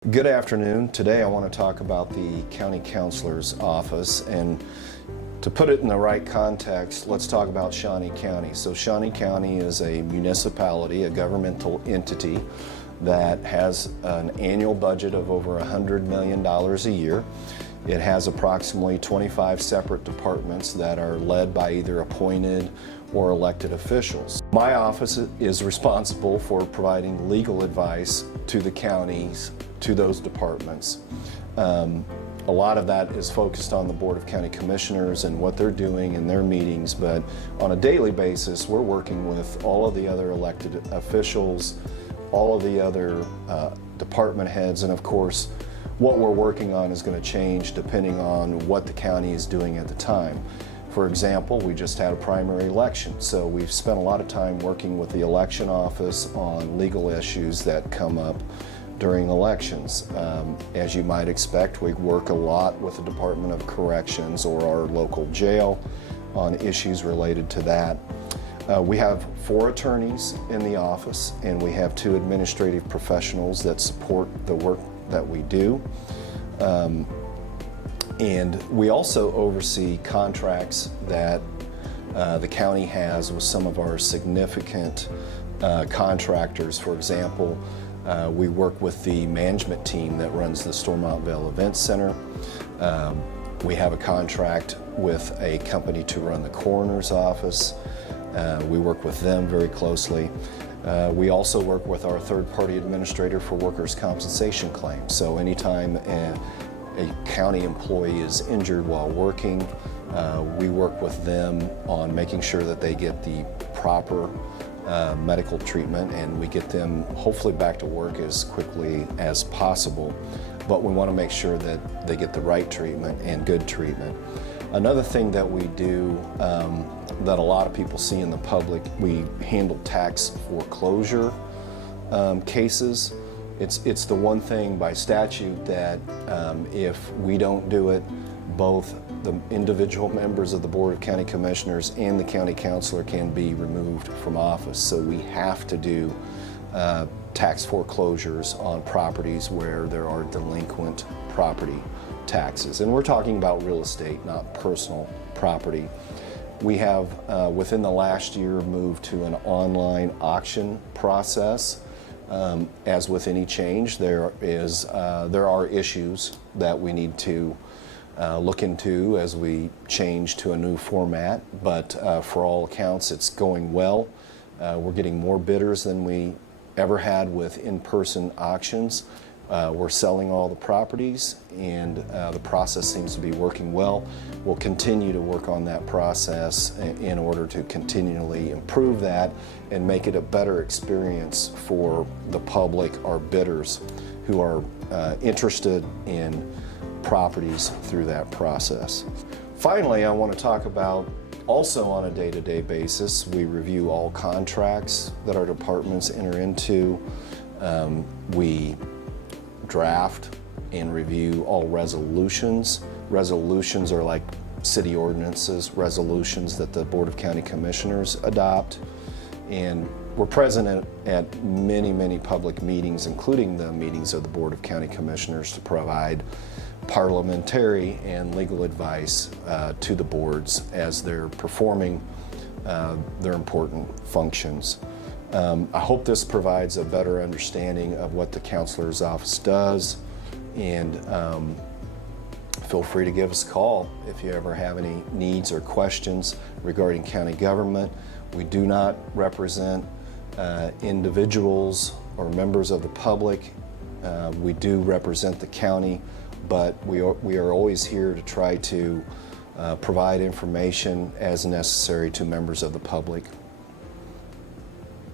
Good afternoon. Today I want to talk about the County Counselor's Office, and to put it in the right context, let's talk about Shawnee County. So Shawnee County is a municipality, a governmental entity that has an annual budget of over $100 million a year. It has approximately 25 separate departments that are led by either appointed or elected officials. My office is responsible for providing legal advice to the counties, to those departments. A lot of that is focused on the Board of County Commissioners and what they're doing in their meetings, but on a daily basis, we're working with all of the other elected officials, all of the other department heads, and of course, what we're working on is going to change depending on what the county is doing at the time. For example, we just had a primary election, so we've spent a lot of time working with the election office on legal issues that come up during elections. As you might expect, we work a lot with the Department of Corrections or our local jail on issues related to that. We have 4 attorneys in the office, and we have 2 administrative professionals that support the work that we do. And we also oversee contracts that the county has with some of our significant contractors. For example, we work with the management team that runs the Stormontville Event Center. We have a contract with a company to run the coroner's office. We work with them very closely. We also work with our third-party administrator for workers' compensation claims. So anytime a county employee is injured while working, we work with them on making sure that they get the proper medical treatment, and we get them hopefully back to work as quickly as possible. But we want to make sure that they get the right treatment and good treatment. Another thing that we do that a lot of people see in the public, we handle tax foreclosure cases. It's the one thing by statute that if we don't do it, both the individual members of the Board of County Commissioners and the County Counselor can be removed from office. So we have to do tax foreclosures on properties where there are delinquent property taxes. And we're talking about real estate, not personal property. We have, within the last year, moved to an online auction process. As with any change, there are issues that we need to look into as we change to a new format, but for all accounts it's going well. We're getting more bidders than we ever had with in-person auctions. We're selling all the properties, and the process seems to be working well. We'll continue to work on that process in order to continually improve that and make it a better experience for the public, our bidders, who are interested in properties through that process. Finally, I want to talk about, also on a day-to-day basis, we review all contracts that our departments enter into. We draft and review all resolutions. Resolutions are like city ordinances, resolutions that the Board of County Commissioners adopt. And we're present at many public meetings, including the meetings of the Board of County Commissioners, to provide parliamentary and legal advice to the boards as they're performing their important functions. I hope this provides a better understanding of what the Counselor's Office does, and feel free to give us a call if you ever have any needs or questions regarding county government. We do not represent individuals or members of the public. We do represent the county, but we are always here to try to provide information as necessary to members of the public.